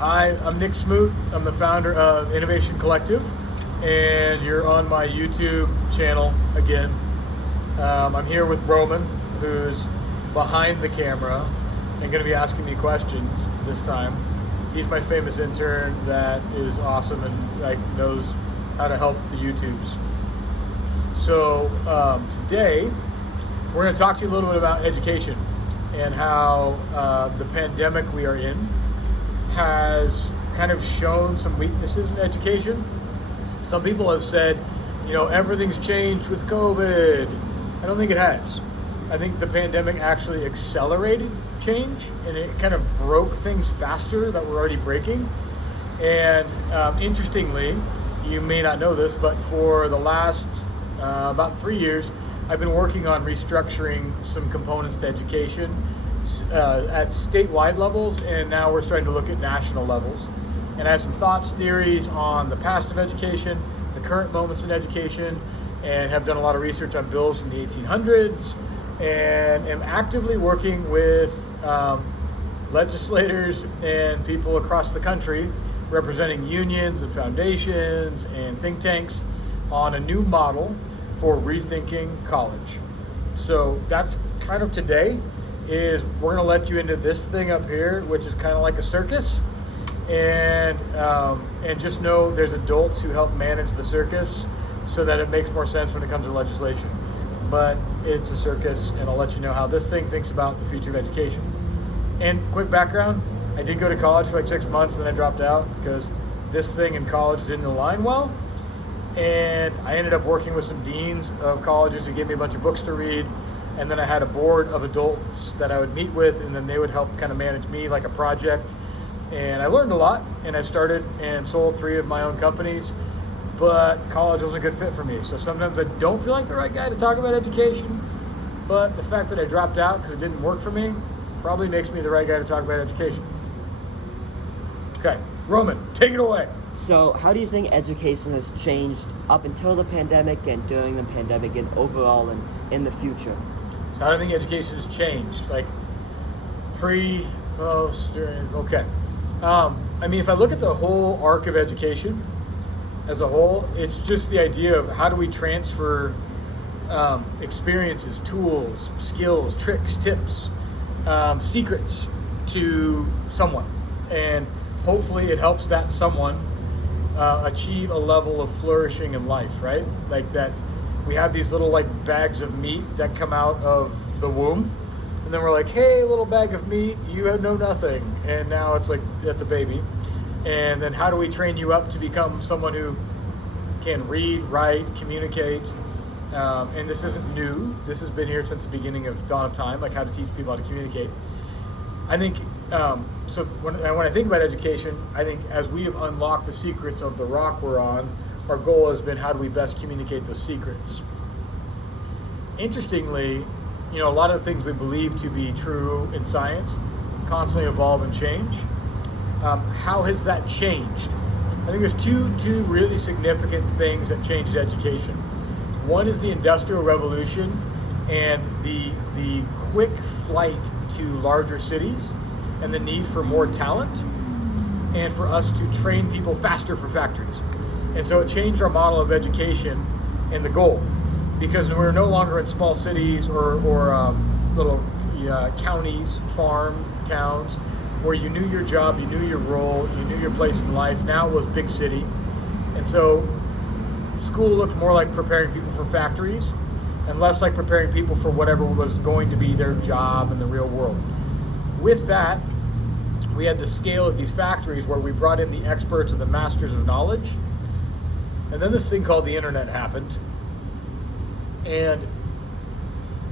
Hi, I'm Nick Smoot. I'm the founder of Innovation Collective, and you're on my YouTube channel again. I'm here with Roman, who's behind the camera and going to be asking me questions this time. He's my famous intern that is awesome and knows how to help the YouTubes. So today we're going to talk to you a little bit about education and how the pandemic we are in has kind of shown some weaknesses in education. Some people have said, everything's changed with COVID. I don't think it has. I think the pandemic actually accelerated change, and it kind of broke things faster that were already breaking. And interestingly, you may not know this, but for the last about 3 years, I've been working on restructuring some components to education at statewide levels, and now we're starting to look at national levels. And I have some thoughts, theories on the past of education, the current moments in education, and have done a lot of research on bills from the 1800s, and am actively working with legislators and people across the country representing unions and foundations and think tanks on a new model for rethinking college. So that's kind of today. Is we're going to let you into this thing up here, which is kind of like a circus, and just know there's adults who help manage the circus so that it makes more sense when it comes to legislation. But it's a circus, and I'll let you know how this thing thinks about the future of education. And quick background, I did go to college for like 6 months, and then I dropped out because this thing in college didn't align well. And I ended up working with some deans of colleges who gave me a bunch of books to read. And then I had a board of adults that I would meet with, and then they would help kind of manage me like a project. And I learned a lot, and I started and sold 3 of my own companies, but college wasn't a good fit for me. So sometimes I don't feel like the right guy to talk about education, but the fact that I dropped out because it didn't work for me probably makes me the right guy to talk about education. Okay, Roman, take it away. So how do you think education has changed up until the pandemic and during the pandemic and overall and in the future? So how do I think education has changed? Like pre, post, during, okay. If I look at the whole arc of education as a whole, it's just the idea of how do we transfer experiences, tools, skills, tricks, tips, secrets to someone. And hopefully it helps that someone achieve a level of flourishing in life, right? Like that we have these little bags of meat that come out of the womb, and then we're like, hey, little bag of meat, you know nothing, and now it's like that's a baby. And then how do we train you up to become someone who can read, write, communicate? And this isn't new. This has been here since the beginning of dawn of time, like how to teach people how to communicate. I think so when I think about education, I think as we have unlocked the secrets of the rock we're on, our goal has been how do we best communicate those secrets. Interestingly, a lot of the things we believe to be true in science constantly evolve and change. How has that changed? I think there's two really significant things that changed education. One is the Industrial Revolution and the quick flight to larger cities and the need for more talent and for us to train people faster for factories. And so it changed our model of education and the goal, because we're no longer in small cities or little counties, farm towns, where you knew your job, you knew your role, you knew your place in life. Now it was big city. And so school looked more like preparing people for factories and less like preparing people for whatever was going to be their job in the real world. With that, we had the scale of these factories where we brought in the experts and the masters of knowledge. And then this thing called the internet happened. And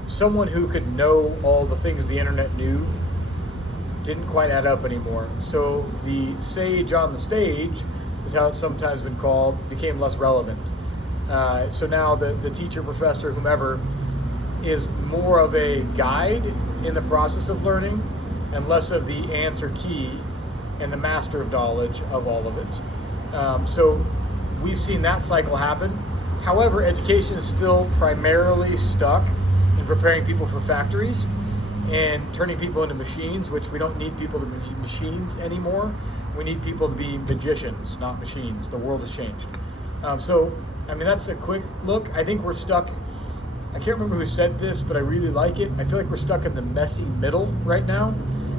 someone who could know all the things the internet knew didn't quite add up anymore. So the sage on the stage, is how it's sometimes been called, became less relevant. So now the teacher, professor, whomever, is more of a guide in the process of learning and less of the answer key and the master of knowledge of all of it. So we've seen that cycle happen. However, education is still primarily stuck in preparing people for factories. and turning people into machines, which we don't need people to be machines anymore. We need people to be magicians, not machines. The world has changed. That's a quick look. I think we're stuck. I can't remember who said this, but I really like it. I feel like we're stuck in the messy middle right now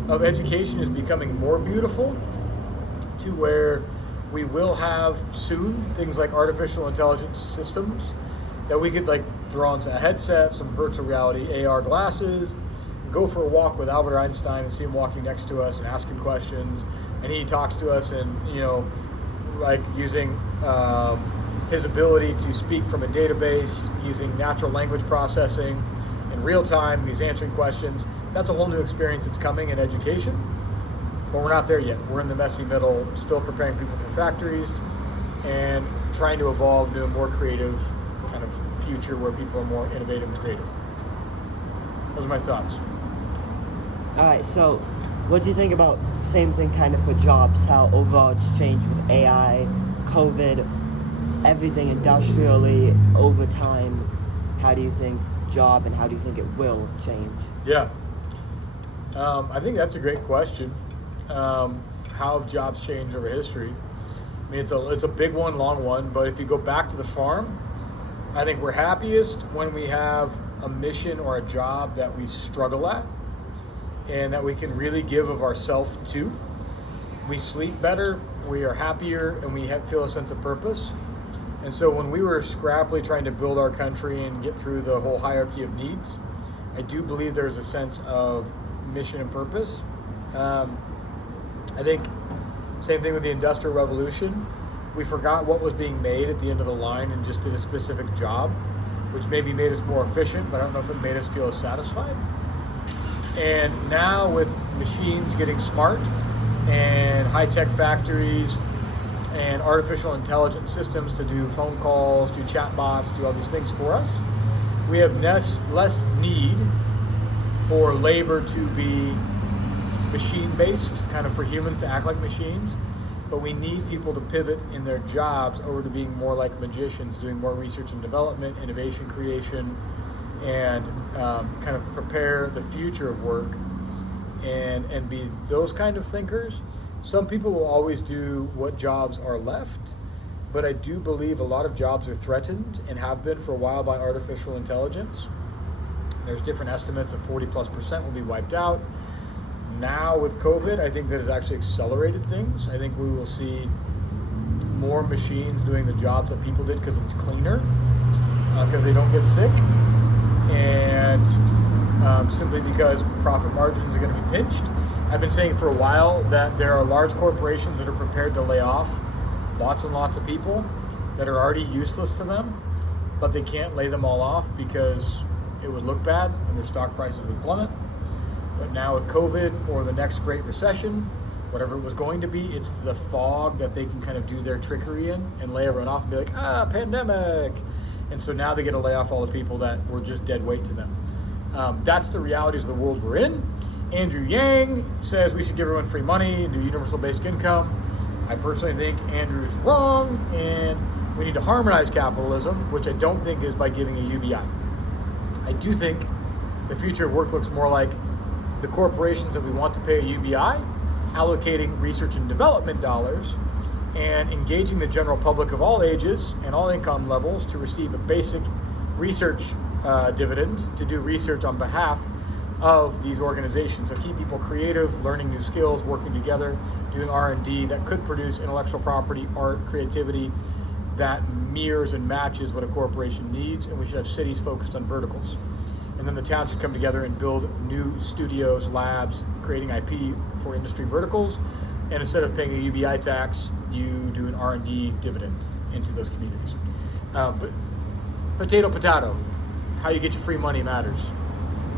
of education is becoming more beautiful to where we will have soon things like artificial intelligence systems that we could like throw on a headset, some virtual reality AR glasses, go for a walk with Albert Einstein and see him walking next to us and asking questions, and he talks to us and like using his ability to speak from a database using natural language processing in real time. He's answering questions. That's a whole new experience that's coming in education, but we're not there yet. We're in the messy middle, still preparing people for factories and trying to evolve into a more creative kind of future where people are more innovative and creative. Those are my thoughts. All right, so what do you think about the same thing kind of for jobs, how overall it's changed with AI, COVID, everything industrially over time? How do you think job and how do you think it will change? Yeah. I think that's a great question. How have jobs changed over history? I mean, it's a big one, long one, but if you go back to the farm, I think we're happiest when we have a mission or a job that we struggle at and that we can really give of ourselves to. We sleep better, we are happier, and we feel a sense of purpose. And so when we were scrappily trying to build our country and get through the whole hierarchy of needs, I do believe there's a sense of mission and purpose. I think same thing with the Industrial Revolution. We forgot what was being made at the end of the line and just did a specific job, which maybe made us more efficient, but I don't know if it made us feel as satisfied. And now with machines getting smart and high-tech factories and artificial intelligence systems to do phone calls, do chatbots, do all these things for us, we have less need for labor to be machine-based, kind of for humans to act like machines, but we need people to pivot in their jobs over to being more like magicians, doing more research and development, innovation creation, and kind of prepare the future of work and be those kind of thinkers. Some people will always do what jobs are left, but I do believe a lot of jobs are threatened and have been for a while by artificial intelligence. There's different estimates of 40+% will be wiped out. Now with COVID, I think that has actually accelerated things. I think we will see more machines doing the jobs that people did because it's cleaner, because they don't get sick, and simply because profit margins are going to be pinched. I've been saying for a while that there are large corporations that are prepared to lay off lots and lots of people that are already useless to them, but they can't lay them all off because it would look bad and their stock prices would plummet. But now with COVID or the next Great Recession, whatever it was going to be, it's the fog that they can kind of do their trickery in and lay everyone off and be like, pandemic. And so now they get to lay off all the people that were just dead weight to them. That's the realities of the world we're in. Andrew Yang says we should give everyone free money and do universal basic income. I personally think Andrew's wrong, and we need to harmonize capitalism, which I don't think is by giving a UBI. I do think the future of work looks more like the corporations that we want to pay a UBI, allocating research and development dollars, and engaging the general public of all ages and all income levels to receive a basic research dividend to do research on behalf of these organizations. So keep people creative, learning new skills, working together, doing R&D that could produce intellectual property, art, creativity that mirrors and matches what a corporation needs, and we should have cities focused on verticals. And then the town should come together and build new studios, labs, creating IP for industry verticals. And instead of paying a UBI tax, you do an R&D dividend into those communities. But potato, how you get your free money matters.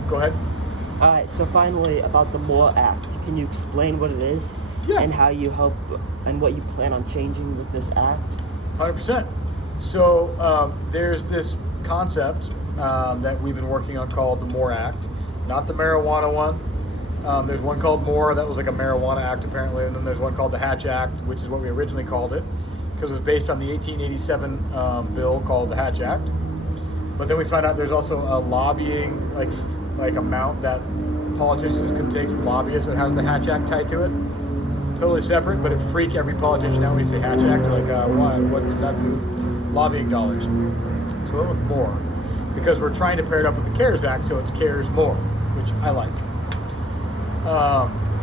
Go ahead. All right, so finally about the MORE Act. Can you explain what it is and how you hope and what you plan on changing with this act? 100%. So there's this concept that we've been working on called the MORE Act, not the marijuana one. There's one called MORE that was like a marijuana act apparently, and then there's one called the Hatch Act, which is what we originally called it, because it was based on the 1887 bill called the Hatch Act. But then we found out there's also a lobbying like amount that politicians can take from lobbyists that has the Hatch Act tied to it. Totally separate, but it freak every politician out when you say Hatch Act. They're like, why? What's that to do with lobbying dollars? So we went with more, because we're trying to pair it up with the CARES Act, so it's CARES more, which I like.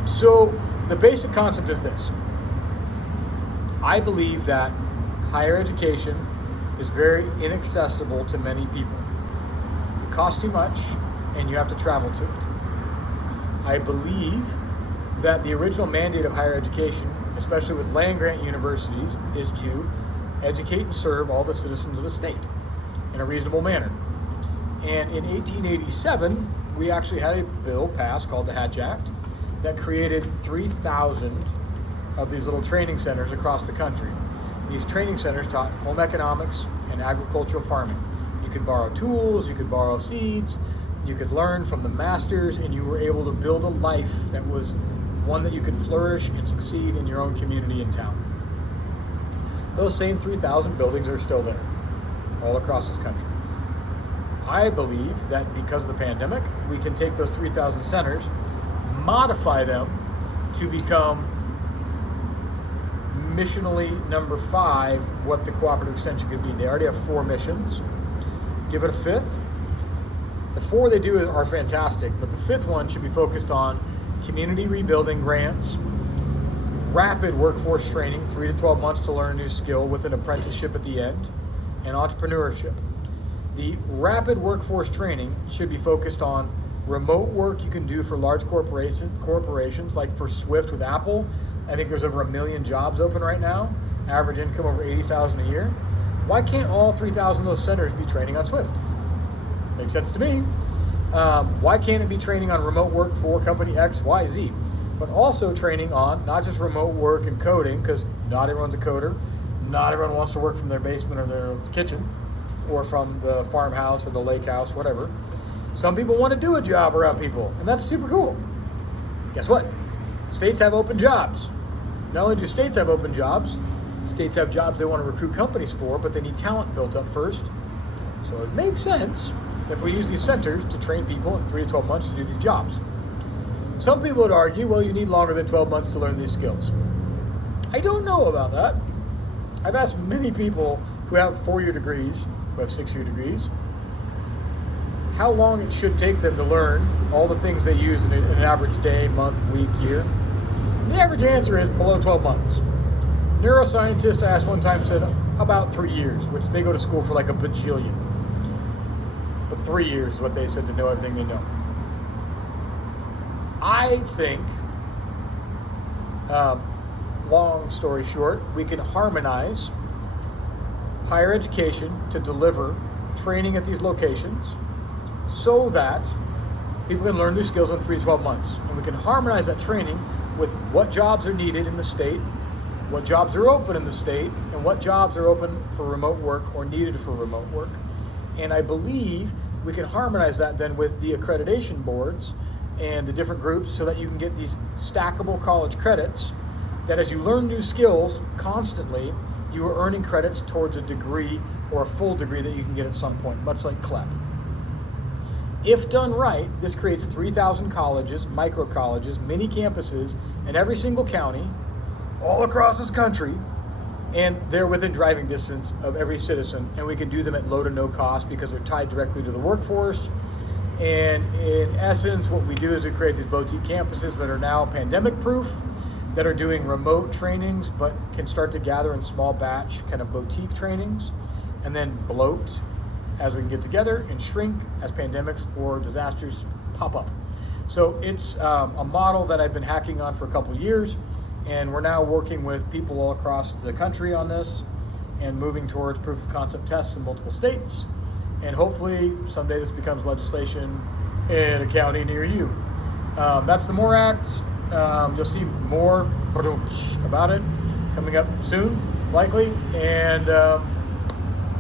So the basic concept is this. I believe that higher education is very inaccessible to many people. It costs too much, and you have to travel to it. I believe that the original mandate of higher education, especially with land-grant universities, is to educate and serve all the citizens of a state in a reasonable manner. And in 1887, we actually had a bill passed called the Hatch Act that created 3,000 of these little training centers across the country. These training centers taught home economics and agricultural farming. You could borrow tools, you could borrow seeds, you could learn from the masters, and you were able to build a life that was one that you could flourish and succeed in your own community and town. Those same 3,000 buildings are still there, all across this country. I believe that because of the pandemic, we can take those 3,000 centers, modify them to become missionally number 5, what the cooperative extension could be. They already have 4 missions. Give it a 5th. The 4 they do are fantastic, but the 5th one should be focused on community rebuilding grants, rapid workforce training, 3 to 12 months to learn a new skill with an apprenticeship at the end, and entrepreneurship. The rapid workforce training should be focused on remote work you can do for large corporations, like for Swift with Apple. I think there's over 1 million jobs open right now, average income over $80,000 a year. Why can't all 3,000 of those centers be training on Swift? Makes sense to me. Why can't it be training on remote work for company X, Y, Z? But also training on not just remote work and coding, because not everyone's a coder. Not everyone wants to work from their basement or their kitchen, or from the farmhouse or the lake house, whatever. Some people want to do a job around people, and that's super cool. Guess what? States have open jobs. Not only do states have open jobs, states have jobs they want to recruit companies for, but they need talent built up first. So it makes sense if we use these centers to train people in 3 to 12 months to do these jobs. Some people would argue, well, you need longer than 12 months to learn these skills. I don't know about that. I've asked many people who have 4-year degrees, who have 6-year degrees, how long it should take them to learn all the things they use in an average day, month, week, year. And the average answer is below 12 months. Neuroscientists I asked one time said about 3 years, which they go to school for like a bajillion. But 3 years is what they said to know everything they know. I think, long story short, we can harmonize higher education to deliver training at these locations so that people can learn new skills in 3 to 12 months. And we can harmonize that training with what jobs are needed in the state, what jobs are open in the state, and what jobs are open for remote work or needed for remote work. And I believe we can harmonize that then with the accreditation boards and the different groups so that you can get these stackable college credits that as you learn new skills constantly, you are earning credits towards a degree or a full degree that you can get at some point, much like CLEP. If done right, this creates 3,000 colleges, micro colleges, mini campuses in every single county, all across this country, and they're within driving distance of every citizen, and we can do them at low to no cost because they're tied directly to the workforce. And in essence, what we do is we create these boutique campuses that are now pandemic proof, that are doing remote trainings, but can start to gather in small batch kind of boutique trainings, and then bloat as we can get together and shrink as pandemics or disasters pop up. So it's a model that I've been hacking on for a couple of years, and we're now working with people all across the country on this and moving towards proof of concept tests in multiple states. And hopefully someday this becomes legislation in a county near you. That's the MORE Act. You'll see more about it coming up soon, likely. And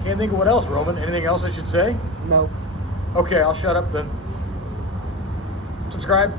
can't think of what else, Roman. Anything else I should say? No. Okay, I'll shut up then. Subscribe.